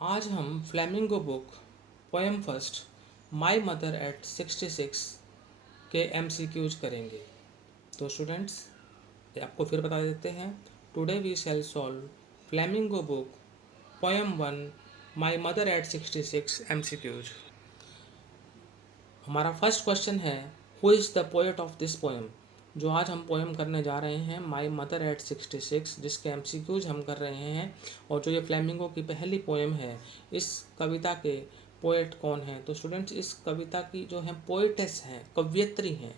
आज हम flamingo book poem first my mother at 66 के MCQs करेंगे। तो स्टूडेंट्स आपको फिर बता देते हैं, today we shall solve flamingo book poem 1 my mother at 66 MCQs। हमारा फर्स्ट क्वेश्चन है, who is the poet of this poem. जो आज हम पोएम करने जा रहे हैं माई मदर एट 66, जिसके MCQs हम कर रहे हैं, और जो ये फ्लेमिंगो की पहली पोएम है, इस कविता के पोएट कौन है। तो स्टूडेंट्स इस कविता की जो है पोएटेस हैं, कवयित्री हैं,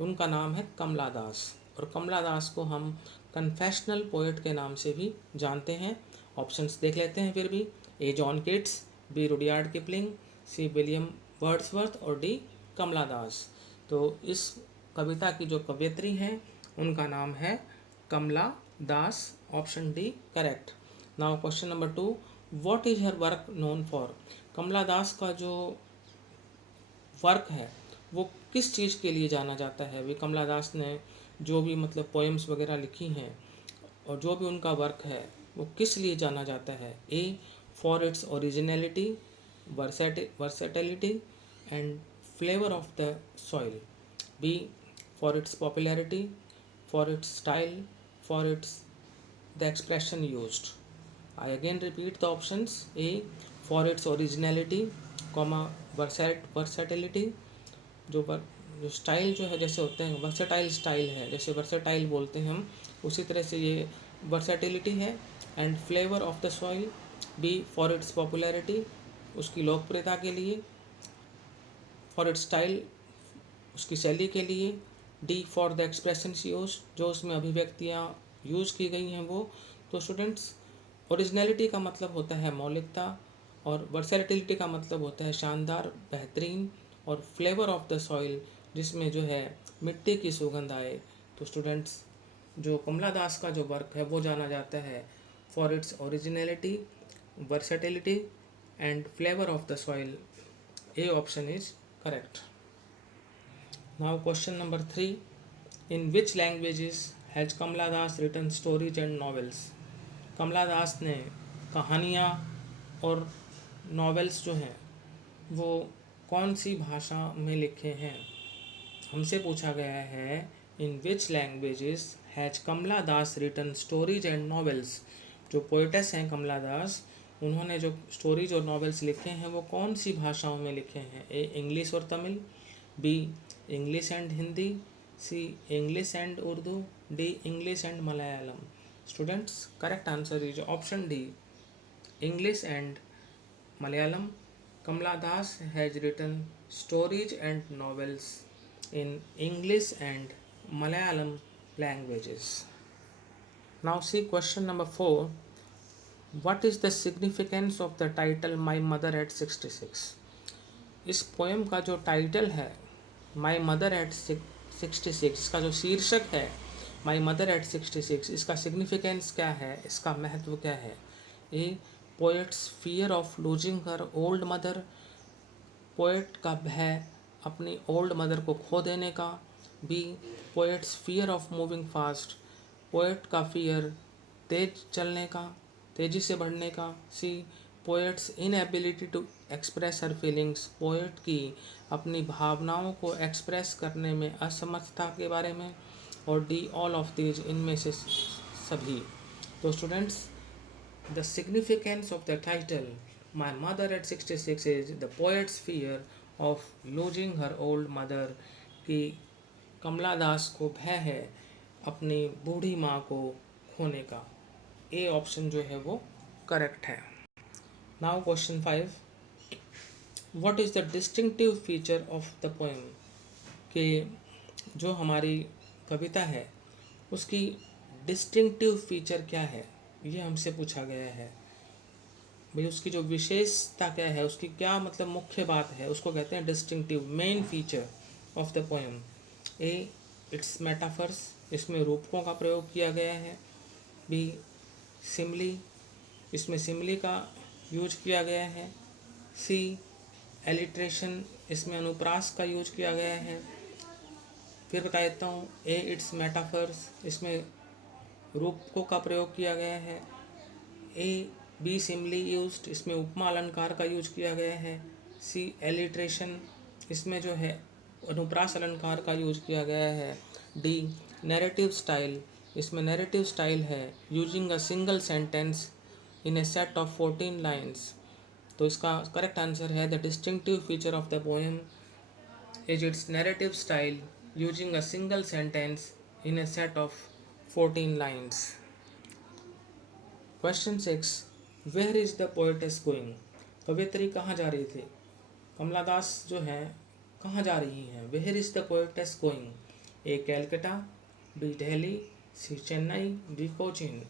उनका नाम है कमला दास। और कमला दास को हम कन्फेशनल पोएट के नाम से भी जानते हैं। ऑप्शंस देख लेते हैं फिर भी, A John Keats, B Rudyard Kipling, C William Wordsworth और डी कमला दास। तो इस कविता की जो कवयित्री हैं उनका नाम है Kamala Das. Option D correct. Now question number 2, what is her work known for. Kamala Das का जो वर्क है वो किस चीज़ के लिए जाना जाता है। वे कमला दास ने जो भी मतलब पोएम्स वगैरह लिखी हैं और जो भी उनका वर्क है वो किस लिए जाना जाता है। A for its originality, versatility and flavour of the soil. B for its popularity, for its style, for its the expression used. I again repeat the options. A for its originality, comma versatility, जो style जो है जैसे होते हैं versatile style है, जैसे versatile बोलते हैं हम, उसी तरह से ये वर्सेटिलिटी है। And flavour of the soil. B for its popularity, उसकी लोकप्रियता के लिए। फॉर इट्स स्टाइल, उसकी शैली के लिए। D for the expressions use, जो उसमें अभिव्यक्तियाँ यूज़ की गई हैं वो। तो स्टूडेंट्स ओरिजिनलिटी का मतलब होता है मौलिकता, और वर्सेटिलिटी का मतलब होता है शानदार, बेहतरीन, और फ्लेवर ऑफ द सॉइल जिसमें जो है मिट्टी की सुगंध आए। तो स्टूडेंट्स जो कमला दास का जो वर्क है वो जाना जाता है for its originality, versatility and flavour of the soil. A option is correct. Now question number 3, in which languages has Kamala Das written stories and novels. Kamala Das ने कहानियाँ और नॉवेल्स जो हैं वो कौन सी भाषा में लिखे हैं। हमसे पूछा गया है, in which languages has Kamala Das written stories and novels. जो पोइटेस हैं कमला दास, उन्होंने जो स्टोरीज और नॉवेल्स लिखे हैं वो कौन सी भाषाओं में लिखे हैं। ए इंग्लिश और Tamil, B English and Hindi, C English and Urdu, D English and Malayalam. Students correct answer is option D, English and Malayalam. Kamala Das has written stories and novels in English and Malayalam languages. Now see question number 4. What is the significance of the title My Mother at 66? इस poem का जो title है माई mother at 66, इसका जो शीर्षक है माई mother at 66, इसका significance क्या है, इसका महत्व क्या है। A poet's fear of losing her old mother, poet का भय अपनी ओल्ड मदर को खो देने का। B poet's fear of moving fast, poet का फियर तेज चलने का, तेज़ी से बढ़ने का। C poet's inability to express her feelings, poet की अपनी भावनाओं को एक्सप्रेस करने में असमर्थता के बारे में। और डी ऑल ऑफ दीज, इनमें से सभी। तो students the significance of the title my mother at 66 is the poets fear of losing her old mother, कि कमला दास को भय है अपनी बूढ़ी माँ को खोने का। ए ऑप्शन जो है वो करेक्ट है। Now question 5, what is the distinctive feature of the poem. कि जो हमारी कविता है उसकी डिस्टिंक्टिव फीचर क्या है, ये हमसे पूछा गया है। भाई उसकी जो विशेषता क्या है, उसकी क्या मतलब मुख्य बात है, उसको कहते हैं distinctive main feature of the poem. A it's metaphors, इसमें रूपकों का प्रयोग किया गया है। बी सिमली, इसमें सिमली का यूज किया गया है। सी एलिट्रेशन, इसमें अनुप्रास का यूज किया गया है। फिर बता देता हूँ, ए इट्स मेटाफर्स, इसमें रूपकों का प्रयोग किया गया है। ए बी सिमली यूज्ड, इसमें उपमा अलंकार का यूज किया गया है। सी एलिट्रेशन, इसमें जो है अनुप्रास अलंकार का यूज किया गया है। डी नैरेटिव स्टाइल, इसमें नैरेटिव स्टाइल है using a single sentence in A set of 14 lines. तो इसका करेक्ट आंसर है the distinctive feature of the poem is its narrative style using a single sentence in a set of 14 lines. Question 6. Where is the poetess going? कवियत्री कहाँ जा रही थी? कमला दास जो है कहाँ जा रही हैं? Where is the poetess going? A. Calcutta, B. Delhi, C. Chennai, D. Cochin.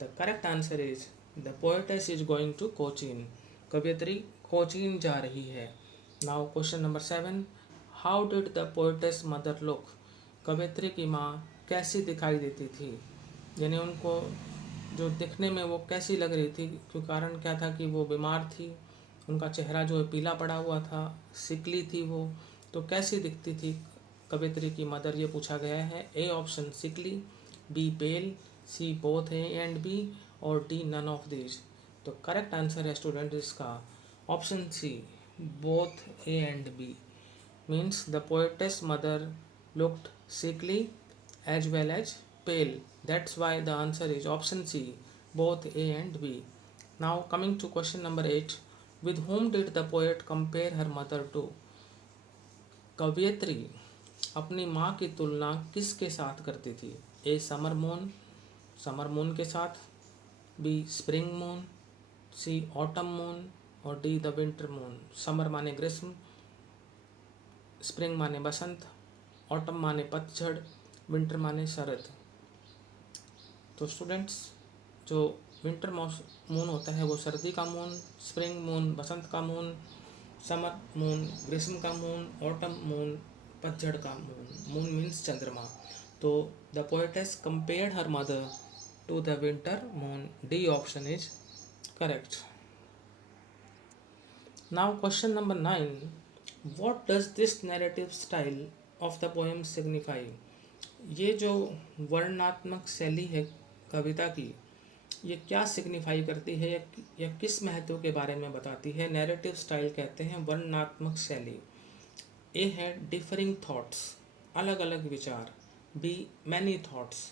The correct answer is the poetess is going to Cochin. कवियत्री कोचीन जा रही है. Now question number 7. How did the poetess mother look? कवियत्री की माँ कैसी दिखाई देती थी? यानी उनको जो दिखने में वो कैसी लग रही थी, क्यों कारण क्या था कि वो बीमार थी, उनका चेहरा जो है पीला पड़ा हुआ था, सिकली थी वो, तो कैसी दिखती थी कवियत्री की मदर, ये पूछा गया है. A option sickly, B pale, C both A and B or D none of this. तो करेक्ट आंसर है स्टूडेंट इसका option C, both A and B. Means the poetess mother looked sickly as well as pale. That's why the answer is option C, both A and B. Now coming to question number 8. With whom did the poet compare her mother to? कवियत्री अपनी माँ की तुलना किसके साथ करती थी? ए summer moon के साथ, बी स्प्रिंग मून, सी ऑटम मून और D the winter moon. Summer माने ग्रीष्म, स्प्रिंग माने बसंत, ऑटम माने पतझड़, विंटर माने शरद. तो स्टूडेंट्स जो विंटर मून होता है वो सर्दी का मून, स्प्रिंग मून बसंत का मून, समर मून ग्रीष्म का मून, ऑटम मून पतझड़ का मून. मून मीन्स चंद्रमा. तो the poetess compared her mother to the winter moon. D option is correct. Now question number 9. What does this narrative style of the poem signify? ये जो वर्णनात्मक शैली है कविता की, ये क्या सिग्निफाई करती है या किस महत्व के बारे में बताती है? नैरेटिव स्टाइल कहते हैं वर्णनात्मक शैली. ए है डिफरिंग थॉट्स, अलग अलग विचार. बी मैनी थॉट्स,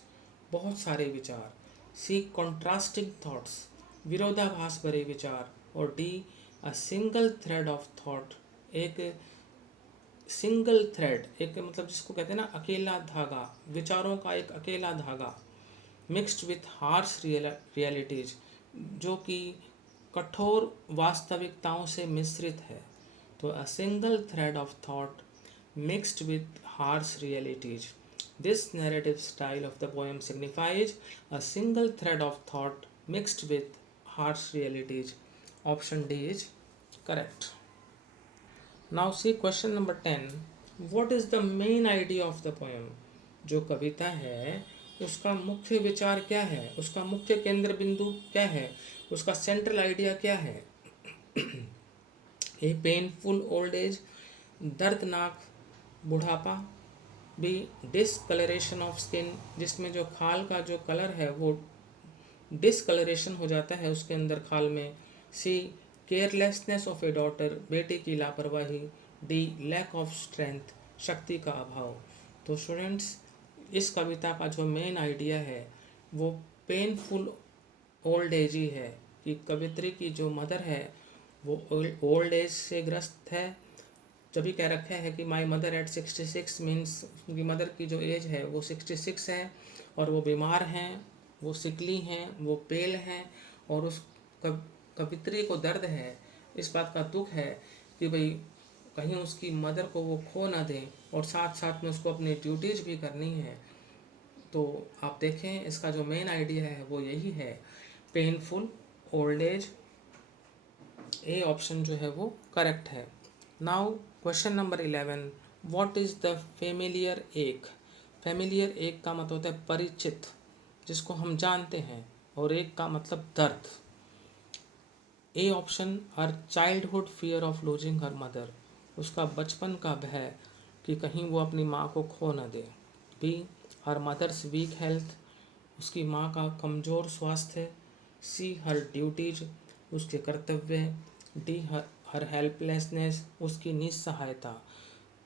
बहुत सारे विचार. सी कॉन्ट्रास्टिंग थॉट्स, विरोधाभास भरे विचार. और D a single thread of thought, एक सिंगल थ्रेड, एक मतलब जिसको कहते हैं ना अकेला धागा, विचारों का एक अकेला धागा. मिक्स्ड विथ हार्श रियलिटीज, जो कि कठोर वास्तविकताओं से मिश्रित है. तो a single thread of thought mixed with harsh realities. This narrative style of the poem signifies a single thread of thought mixed with harsh realities. Option D is correct. Now see question number 10. What is the main idea of the poem? जो कविता है उसका मुख्य विचार क्या है, उसका मुख्य केंद्र बिंदु क्या है, उसका सेंट्रल आइडिया क्या है? ए पेनफुल ओल्ड एज, दर्दनाक बुढ़ापा. बी डिसकलरेशन ऑफ स्किन, जिसमें जो खाल का जो कलर है वो डिसकलरेशन हो जाता है उसके अंदर खाल में. सी केयरलेसनेस ऑफ ए डॉटर, बेटी की लापरवाही. डी लैक ऑफ स्ट्रेंथ, शक्ति का अभाव. तो स्टूडेंट्स इस कविता का जो मेन आइडिया है वो पेनफुल ओल्ड एज ही है कि कवित्री की जो मदर है वो ओल्ड एज से ग्रस्त है. जब भी कह रखा है कि माई मदर एट 66 मीन्स उनकी मदर की जो एज है वो 66 है और वो बीमार हैं, वो सिकली हैं, वो पेल हैं और उस कवित्री को दर्द है, इस बात का दुख है कि भाई कहीं उसकी मदर को वो खो ना दें और साथ साथ में उसको अपनी ड्यूटीज भी करनी है. तो आप देखें इसका जो मेन आइडिया है वो यही है, painful old age. A option जो है वो करेक्ट है. Now question number 11. What is the familiar एक? फेमिलियर एक का मतलब होता है परिचित, जिसको हम जानते हैं, और एक का मतलब दर्द. ए option her childhood fear of losing her mother, उसका बचपन का भय कि कहीं वो अपनी माँ को खो न दे. B her mother's weak health, उसकी माँ का कमज़ोर स्वास्थ्य. सी हर ड्यूटीज, उसके कर्तव्य। डी हर हेल्पलेसनेस, उसकी निस्सहायता।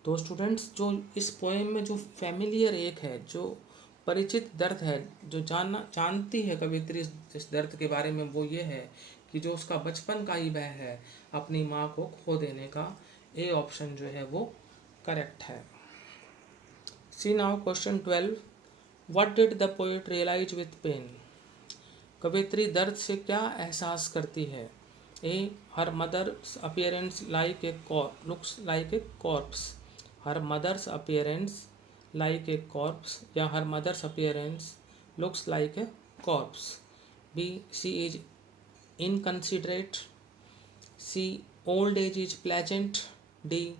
तो स्टूडेंट्स, जो इस पोएम में जो फैमिलियर एक है, जो परिचित दर्द है, जो जानती है कवित्री इस दर्द के बारे में, वो ये है कि जो उसका बचपन का ही वह है अपनी माँ को खो देने का। ए ऑप्शन जो है वो करेक्ट है। C now question 12, what did the poet realise with pain? कवित्री दर्द से क्या एहसास करती है? A her mother's appearance like a looks like a corpse, her mother's appearance like a corpse, या her mother's appearance looks like a corpse. B she is inconsiderate, C old age is pleasant, D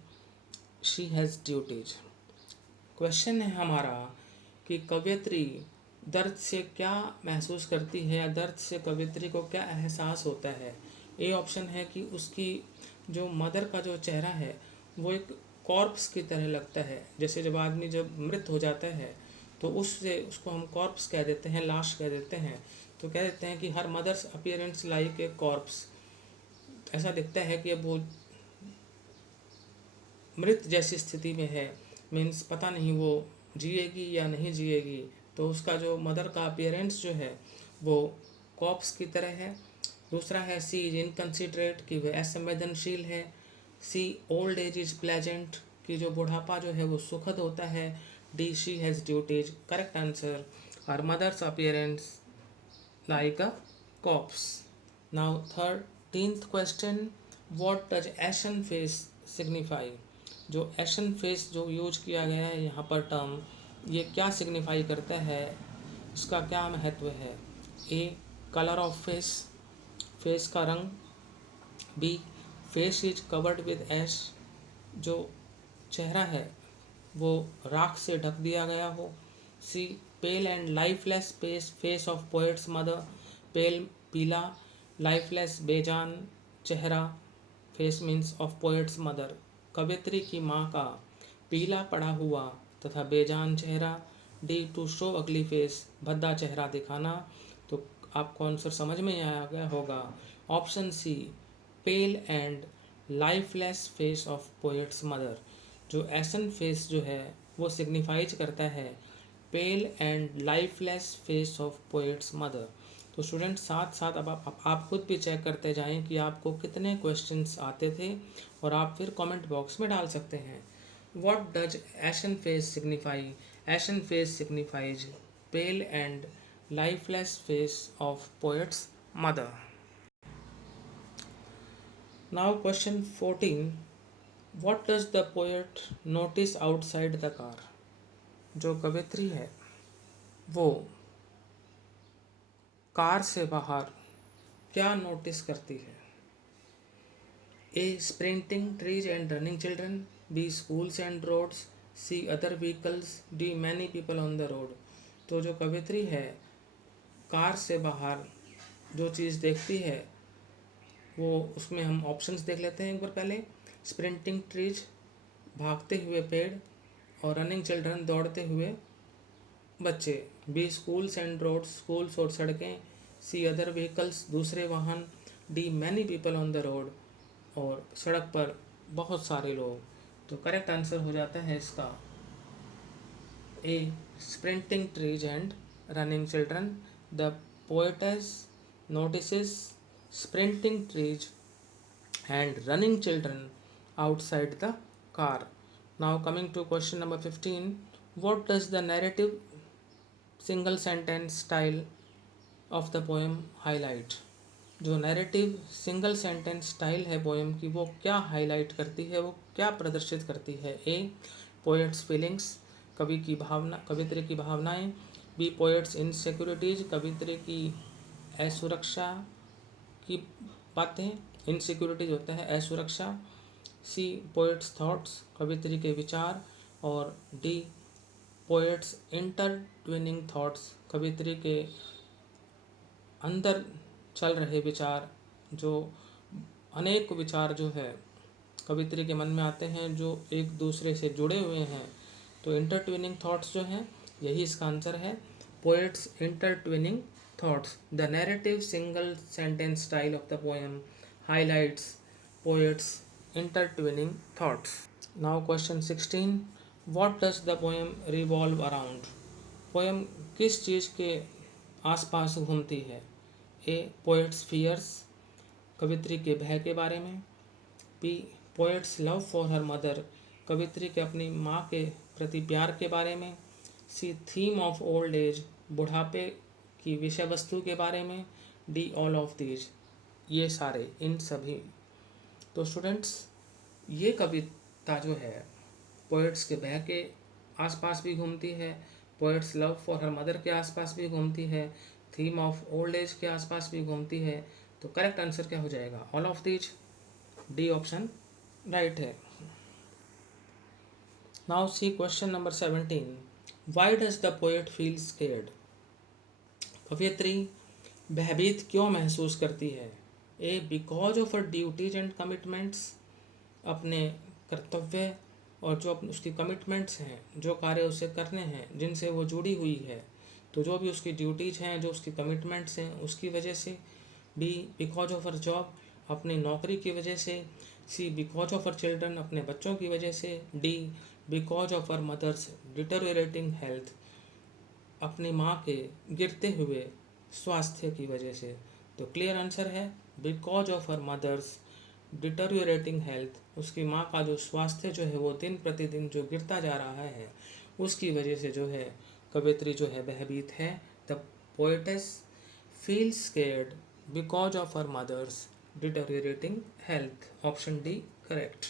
she has duties. Question है हमारा कि कवियत्री दर्द से क्या महसूस करती है, या दर्द से कवियत्री को क्या एहसास होता है। ए ऑप्शन है कि उसकी जो मदर का जो चेहरा है वो एक कॉर्प्स की तरह लगता है। जैसे जब आदमी जब मृत हो जाता है तो उससे उसको हम कॉर्प्स कह देते हैं, लाश कह देते हैं। तो कह देते हैं कि her mother's appearance like a corpse, ऐसा दिखता है कि अब वो मृत जैसी स्थिति में है, मीन्स पता नहीं वो जिएगी या नहीं जिएगी। तो उसका जो मदर का अपीयरेंस जो है वो कॉप्स की तरह है। दूसरा है सी इज इनकंसिडरेट, कि वह असंवेदनशील है। C old age is pleasant, कि जो बुढ़ापा जो है वो सुखद होता है। D she has duties. Correct answer her mother's appearance like a corpse. Now 13th question, what does ashen face signify? जो एशन फेस जो यूज किया गया है यहाँ पर टर्म, ये क्या सिग्निफाई करता है, इसका क्या महत्व है? A colour of face, face का रंग। B face is covered with ash, जो चेहरा है वो राख से ढक दिया गया हो। C pale and lifeless face of poet's mother, pale पीला, लाइफलेस बेजान चेहरा, face means of poet's mother, कवित्री की माँ का पीला पड़ा हुआ तथा बेजान चेहरा। D to show ugly face, भद्दा चेहरा दिखाना। तो आपको आंसर समझ में आया गया होगा। Option C pale and lifeless face of poet's mother, जो एसन फेस जो है वो सिग्निफाइज करता है pale and lifeless face of poet's mother. तो स्टूडेंट साथ साथ अब आप खुद भी चेक करते जाएं कि आपको कितने क्वेश्चंस आते थे, और आप फिर कमेंट बॉक्स में डाल सकते हैं। What does ashen face signify? Ashen face signifies pale and lifeless face of poet's mother. Now question 14, what does the poet notice outside the car? जो कवित्री है वो कार से बाहर क्या नोटिस करती है? A sprinting trees and running children, B schools and roads, C other vehicles, D many people on the road. तो जो कवित्री है कार से बाहर जो चीज़ देखती है वो, उसमें हम ऑप्शंस देख लेते हैं एक बार पहले। स्प्रिंटिंग ट्रीज भागते हुए पेड़, और रनिंग चिल्ड्रन दौड़ते हुए बच्चे। B schools and roads schools और सड़कें, सी अदर व्हीकल्स दूसरे वाहन, D many people on the road और सड़क पर बहुत सारे लोग। तो करेक्ट आंसर हो जाता है इसका A sprinting trees and running children. The poetess notices sprinting trees and running children outside the car. Now coming to question number 15, what does the narrative single sentence style of the poem highlight? जो narrative single sentence style है poem की वो क्या highlight करती है, वो क्या प्रदर्शित करती है? ए पोएट्स फीलिंग्स, कवि की भावना, कवित्री की भावनाएं। बी पोएट्स इनसिक्योरिटीज, कवित्री की असुरक्षा की बातें, इनसिक्योरिटीज होता है असुरक्षा। सी पोएट्स थॉट्स, कवित्री के विचार। और डी पोएट्स इंटरट्विनिंग थॉट्स, कवित्री के अंदर चल रहे विचार, जो अनेक विचार जो है कवित्री के मन में आते हैं जो एक दूसरे से जुड़े हुए हैं। तो इंटरट्विनिंग थॉट्स जो हैं यही इसका आंसर है, poets इंटरट्विनिंग thoughts. The narrative single sentence style of the poem highlights poet's intertwining thoughts. Now question 16. What does the poem revolve around? Poem किस चीज़ के आसपास घूमती है? ए पोएट्स फियर्स, कवित्री के भय के बारे में। B poet's love for her mother, कवित्री के अपनी माँ के प्रति प्यार के बारे में। C theme of old age, बुढ़ापे की विषय वस्तु के बारे में। डी ऑल ऑफ दीज, ये सारे, इन सभी। तो स्टूडेंट्स, ये कविता जो है पोएट्स के भय के आसपास भी घूमती है, poets love for her mother के आसपास भी घूमती है, थीम ऑफ ओल्ड एज के आसपास भी घूमती है। तो करेक्ट आंसर क्या हो जाएगा? All of these. D option right है। Now C question number 17. Why does the poet feel scared? कवियत्री भयभीत क्यों महसूस करती है? A because of her duties and commitments, अपने कर्तव्य और जो उसकी कमिटमेंट्स हैं, जो कार्य उसे करने हैं जिनसे वो जुड़ी हुई है, तो जो भी उसकी ड्यूटीज हैं, जो उसकी कमिटमेंट्स हैं, उसकी वजह से। B because of her job, अपनी नौकरी की वजह से। C because of her children, अपने बच्चों की वजह से। D because of her mother's deteriorating health, अपनी माँ के गिरते हुए स्वास्थ्य की वजह से। तो क्लियर आंसर है because of her mother's deteriorating health, उसकी माँ का जो स्वास्थ्य जो है वो दिन प्रतिदिन जो गिरता जा रहा है, उसकी वजह से जो है कवित्री जो है भयभीत है। The poetess feel scared because of her mother's deteriorating health. Option D correct.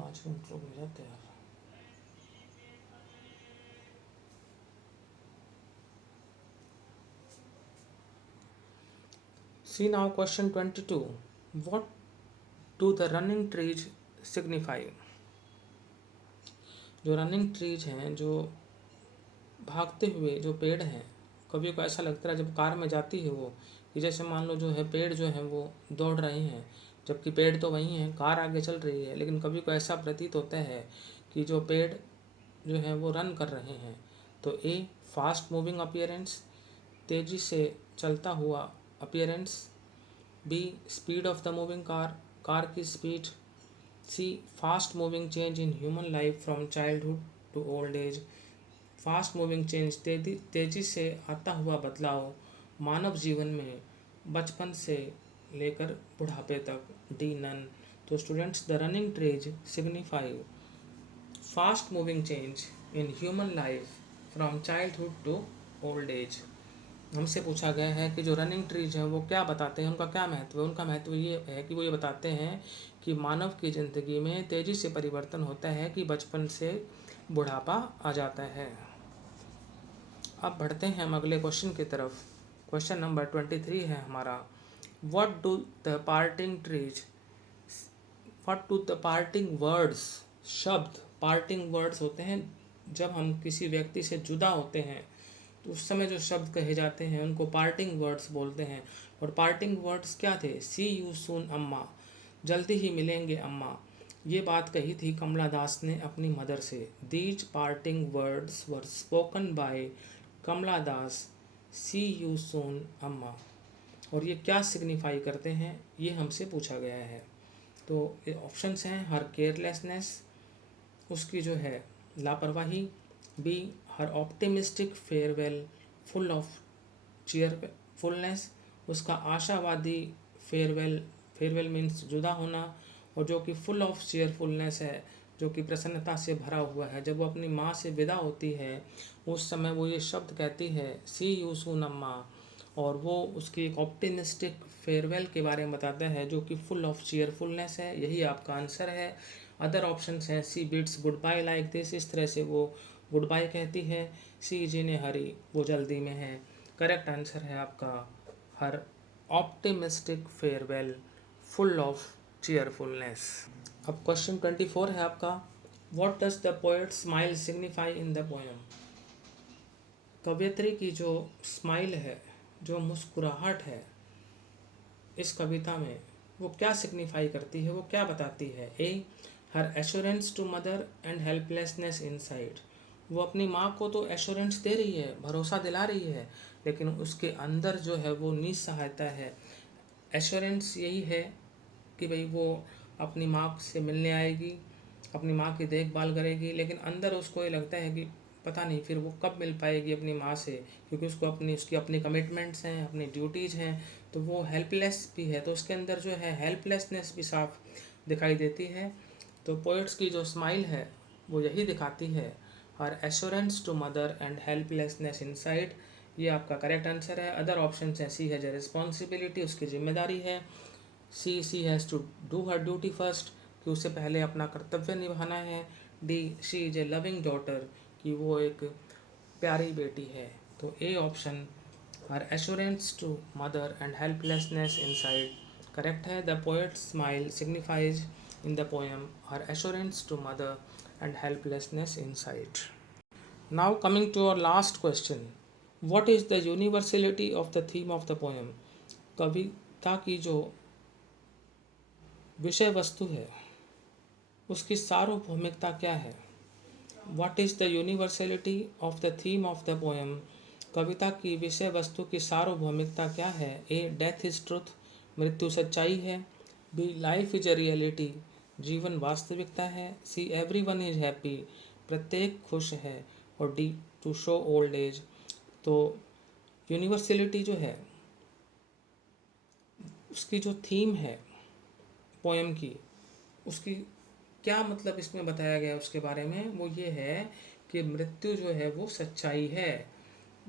आज इंट्रो हो जाते यार। See now question 22. What do the running trees signify? जो रनिंग ट्रीज हैं, जो भागते हुए जो पेड़ हैं, कभी को ऐसा लगता है जब कार में जाती है वो, कि जैसे मान लो जो है पेड़ जो हैं वो दौड़ रहे हैं, जबकि पेड़ तो वही हैं, कार आगे चल रही है, लेकिन कभी को ऐसा प्रतीत होता है कि जो पेड़ जो हैं वो रन कर रहे हैं। तो ए फास्ट मूविंग अपीयरेंस, तेज़ी से चलता हुआ appearance. B speed of the moving car, car की स्पीड। C fast moving change in human life from childhood to old age, fast moving change तेज़ी से आता हुआ बदलाव मानव जीवन में बचपन से लेकर बुढ़ापे तक। D none. तो students, the running trees signify fast moving change in human life from childhood to old age. हमसे पूछा गया है कि जो रनिंग ट्रीज हैं वो क्या बताते हैं, उनका क्या महत्व है? उनका महत्व ये है कि वो ये बताते हैं कि मानव की ज़िंदगी में तेज़ी से परिवर्तन होता है, कि बचपन से बुढ़ापा आ जाता है। अब बढ़ते हैं हम अगले क्वेश्चन की तरफ। क्वेश्चन नंबर 23 है हमारा, what do the parting trees, what do the parting words, शब्द पार्टिंग वर्ड्स होते हैं जब हम किसी व्यक्ति से जुदा होते हैं, तो उस समय जो शब्द कहे जाते हैं उनको पार्टिंग वर्ड्स बोलते हैं। और पार्टिंग वर्ड्स क्या थे? सी यू सून अम्मा, जल्दी ही मिलेंगे अम्मा। ये बात कही थी कमला दास ने अपनी मदर से। These parting words were spoken by Kamala Das, C see सून अम्मा। और ये क्या सिग्निफाई करते हैं, ये हमसे पूछा गया है। तो ऑप्शंस हैं हर केयरलेसनेस, उसकी जो है लापरवाही, B her optimistic farewell full of cheerfulness, उसका आशावादी फेयरवेल, फेयरवेल मीन्स जुदा होना, और जो कि फुल ऑफ चीयरफुलनेस है, जो कि प्रसन्नता से भरा हुआ है। जब वो अपनी माँ से विदा होती है उस समय वो ये शब्द कहती है, सी यू सून अम्मा, और वो उसकी एक ऑप्टिमिस्टिक फेयरवेल के बारे में बताता है जो कि फुल ऑफ चीयरफुलनेस है। यही आपका आंसर है। अदर ऑप्शंस हैं, C bids goodbye like this, इस तरह से वो गुड बाय कहती है। सी जी ने हरी, वो जल्दी में है। करेक्ट आंसर है आपका her optimistic farewell full of cheerfulness. अब क्वेश्चन 24 है आपका, what does the poet smile signify in the poem. कवयित्री की जो स्माइल है, जो मुस्कुराहट है इस कविता में, वो क्या सिग्निफाई करती है, वो क्या बताती है। A her assurance to mother and helplessness inside, वो अपनी माँ को तो एश्योरेंस दे रही है, भरोसा दिला रही है, लेकिन उसके अंदर जो है वो निस्सहायता है। एश्योरेंस यही है कि भाई वो अपनी माँ से मिलने आएगी, अपनी माँ की देखभाल करेगी, लेकिन अंदर उसको ये लगता है कि पता नहीं फिर वो कब मिल पाएगी अपनी माँ से, क्योंकि उसकी अपनी कमिटमेंट्स हैं, अपनी ड्यूटीज़ हैं, तो वो हेल्पलेस भी है। तो उसके अंदर जो है हेल्पलेसनेस भी साफ दिखाई देती है। तो पोइट्स की जो स्माइल है वो यही दिखाती है, her assurance to mother and helplessness inside. ये आपका करेक्ट आंसर है। अदर ऑप्शन है, सी हैज ए रिस्पॉन्सिबिलिटी, उसकी जिम्मेदारी है। C has to do her duty first, कि उसे पहले अपना कर्तव्य निभाना है। D she is a loving daughter, कि वो एक प्यारी बेटी है। तो A option her assurance to mother and helplessness inside correct है। The poet smile signifies in the poem her assurance to mother and helplessness inside. Now coming to our last question, what is the universality of the theme of the poem. कविता की जो विषय वस्तु है उसकी सार्वभौमिकता क्या है। What is the universality of the theme of the poem, कविता की विषय वस्तु की सार्वभौमिकता क्या है। ए डेथ इज़ ट्रुथ, मृत्यु सच्चाई है। B life is a reality, जीवन वास्तविकता है। C everyone is happy, प्रत्येक खुश है। और D to show old age. तो यूनिवर्सलिटी जो है उसकी जो थीम है पोएम की, उसकी क्या मतलब इसमें बताया गया उसके बारे में, वो ये है कि मृत्यु जो है वो सच्चाई है।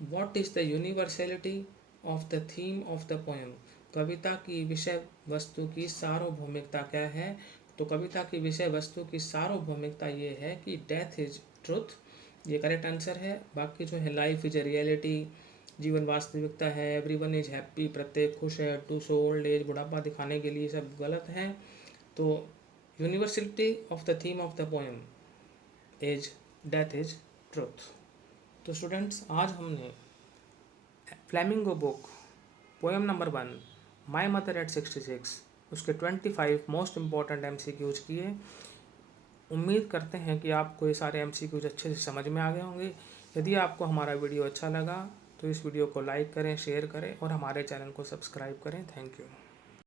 What is the universality of the theme of the poem, कविता की विषय वस्तु की सार्वभौमिकता क्या है। तो कविता की विषय वस्तु की सार्वभौमिकता ये है कि डेथ इज ट्रुथ, ये करेक्ट आंसर है। बाकी जो है लाइफ इज ए रियलिटी, जीवन वास्तविकता है। एवरीवन इज हैप्पी, प्रत्येक खुश है। टू सो ओल्ड एज, बुढ़ापा दिखाने के लिए, सब गलत है। तो universality of the theme of the poem is death is truth. तो स्टूडेंट्स, आज हमने flamingo book poem number 1 my mother at 66 उसके 25 मोस्ट इम्पॉर्टेंट MCQs किए। उम्मीद करते हैं कि आपको ये सारे MCQs अच्छे से समझ में आ गए होंगे। यदि आपको हमारा वीडियो अच्छा लगा तो इस वीडियो को लाइक करें, शेयर करें और हमारे चैनल को सब्सक्राइब करें। Thank you.